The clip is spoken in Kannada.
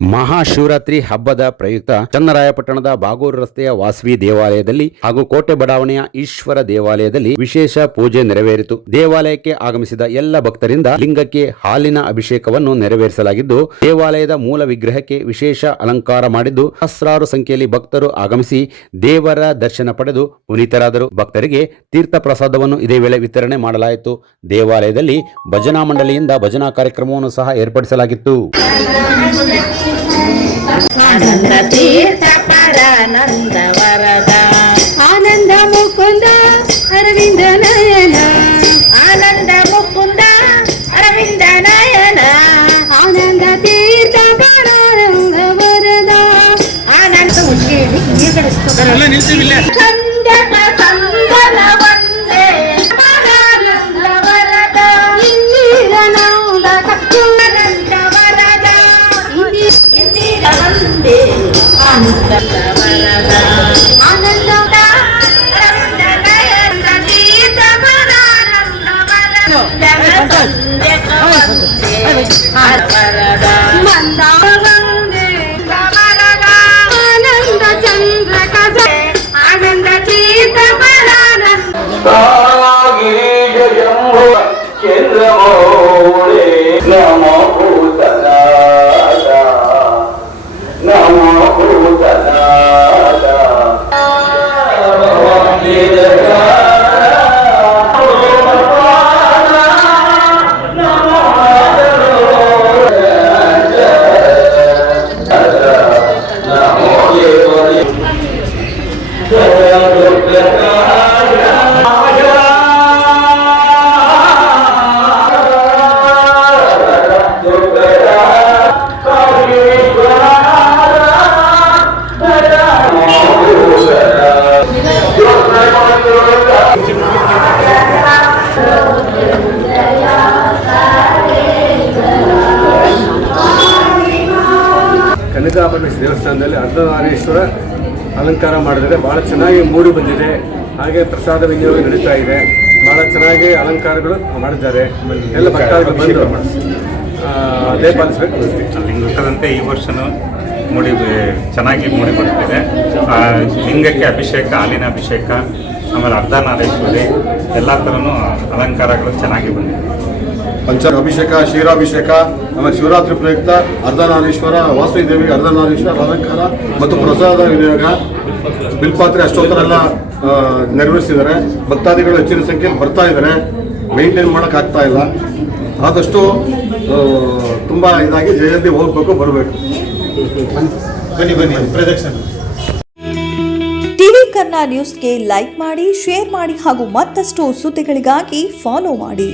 ಮಹಾಶಿವರಾತ್ರಿ ಹಬ್ಬದ ಪ್ರಯುಕ್ತ ಚನ್ನರಾಯಪಟ್ಟಣದ ಬಾಗೂರು ರಸ್ತೆಯ ವಾಸವಿ ದೇವಾಲಯದಲ್ಲಿ ಹಾಗೂ ಕೋಟೆ ಬಡಾವಣೆಯ ಈಶ್ವರ ದೇವಾಲಯದಲ್ಲಿ ವಿಶೇಷ ಪೂಜೆ ನೆರವೇರಿತು. ದೇವಾಲಯಕ್ಕೆ ಆಗಮಿಸಿದ ಎಲ್ಲ ಭಕ್ತರಿಂದ ಲಿಂಗಕ್ಕೆ ಹಾಲಿನ ಅಭಿಷೇಕವನ್ನು ನೆರವೇರಿಸಲಾಗಿದ್ದು, ದೇವಾಲಯದ ಮೂಲ ವಿಗ್ರಹಕ್ಕೆ ವಿಶೇಷ ಅಲಂಕಾರ ಮಾಡಿದ್ದು ಸಹಸ್ರಾರು ಸಂಖ್ಯೆಯಲ್ಲಿ ಭಕ್ತರು ಆಗಮಿಸಿ ದೇವರ ದರ್ಶನ ಪಡೆದು ಪುನೀತರಾದರು. ಭಕ್ತರಿಗೆ ತೀರ್ಥ ಪ್ರಸಾದವನ್ನು ಇದೇ ವೇಳೆ ವಿತರಣೆ ಮಾಡಲಾಯಿತು. ದೇವಾಲಯದಲ್ಲಿ ಭಜನಾ ಮಂಡಳಿಯಿಂದ ಭಜನಾ ಕಾರ್ಯಕ್ರಮವನ್ನು ಸಹ ಏರ್ಪಡಿಸಲಾಗಿತ್ತು. ಆನಂದ ತೀರ್ಥ ಪರಾನಂದ ವರದ ಆನಂದ ಮುಕುಂದ ಅರವಿಂದ ನಯನ ಆನಂದ ಮುಕುಂದ ಅರವಿಂದ ನಯನ ಆನಂದ ತೀರ್ಥ ಪರಾನಂದ ವರದ ಆನಂದ ಚಂದನ ಸಂದನ ವಂದೇ ಪರಾನಂದ ವರದ ಇಂದಿರನಾದ ಕತ್ತುನಂದ ವರದ ವಂದೇ ಆನಂದ ವರದ ಆನಂದ ಅರವಿಂದ ನಯನ ತೀರ್ಥ ಪರಾನಂದ ವರದ ವಂದೇ ವರದ ಮಂದಾರ ವಂದೇ ವರದ ಆನಂದ ಚಂದ್ರ ಕಸ ಆನಂದ ತೀರ್ಥ ಪರಾನಂದ ಚಂದ್ರಮೌಳೆ ನಮೋ ಕನಕಾಪರಮೇಶ್ವರ ದೇವಸ್ಥಾನದಲ್ಲಿ ಅರ್ಧನಾರೀಶ್ವರ ಅಲಂಕಾರ ಮಾಡಿದರೆ ಭಾಳ ಚೆನ್ನಾಗಿ ಮೂಡಿ ಬಂದಿದೆ. ಹಾಗೆ ಪ್ರಸಾದ ವಿನಿಯೋಗ ನಡೀತಾ ಇದೆ. ಭಾಳ ಚೆನ್ನಾಗಿ ಅಲಂಕಾರಗಳು ಮಾಡಿದ್ದಾರೆ. ಎಲ್ಲ ಭಕ್ತಾದಿಗಳು ಬಂದು ಅದೇ ಪಾಲಿಸಬೇಕು. ಲಿಂಗದಂತೆ ಈ ವರ್ಷನೂ ಚೆನ್ನಾಗಿ ಮೂಡಿ ಬರುತ್ತಿದೆ. ಲಿಂಗಕ್ಕೆ ಅಭಿಷೇಕ, ಹಾಲಿನ ಅಭಿಷೇಕ, ಆಮೇಲೆ ಅರ್ಧನಾರೀಶ್ವರಿ ಎಲ್ಲ ಥರನೂ ಅಲಂಕಾರಗಳು ಚೆನ್ನಾಗಿ ಬಂದಿದೆ. ಅಭಿಷೇಕ, ಕ್ಷೀರಾಭಿಷೇಕ, ಆಮೇಲೆ ಶಿವರಾತ್ರಿ ಪ್ರಯುಕ್ತ ಅರ್ಧನಾರೀಶ್ವರ, ವಾಸವಿ ದೇವಿಗೆ ಅರ್ಧನಾರೀಶ್ವರ ಅಲಂಕಾರ ಮತ್ತು ಪ್ರಸಾದ ವಿನಿಯೋಗ, ಬಿಲ್ಪಾತ್ರೆ, ಅಷ್ಟೋತ್ತರ ಎಲ್ಲ ನೆರವೇರಿಸಿದ್ದಾರೆ. ಭಕ್ತಾದಿಗಳು ಹೆಚ್ಚಿನ ಸಂಖ್ಯೆಯಲ್ಲಿ ಬರ್ತಾ ಇದ್ದಾರೆ. ಮೇಂಟೈನ್ ಮಾಡೋಕ್ಕಾಗ್ತಾ ಇಲ್ಲ. ಆದಷ್ಟು ತುಂಬ ಇದಾಗಿ ಜಯಂತಿ ಹೋಗಬೇಕು, ಬರಬೇಕು. ಬನ್ನಿ ಪ್ರದಕ್ಷಿಣೆ. ಟಿವಿ ಕನ್ನಡ ನ್ಯೂಸ್ಗೆ ಲೈಕ್ ಮಾಡಿ, ಶೇರ್ ಮಾಡಿ ಹಾಗೂ ಮತ್ತಷ್ಟು ಸುದ್ದಿಗಳಿಗಾಗಿ ಫಾಲೋ ಮಾಡಿ.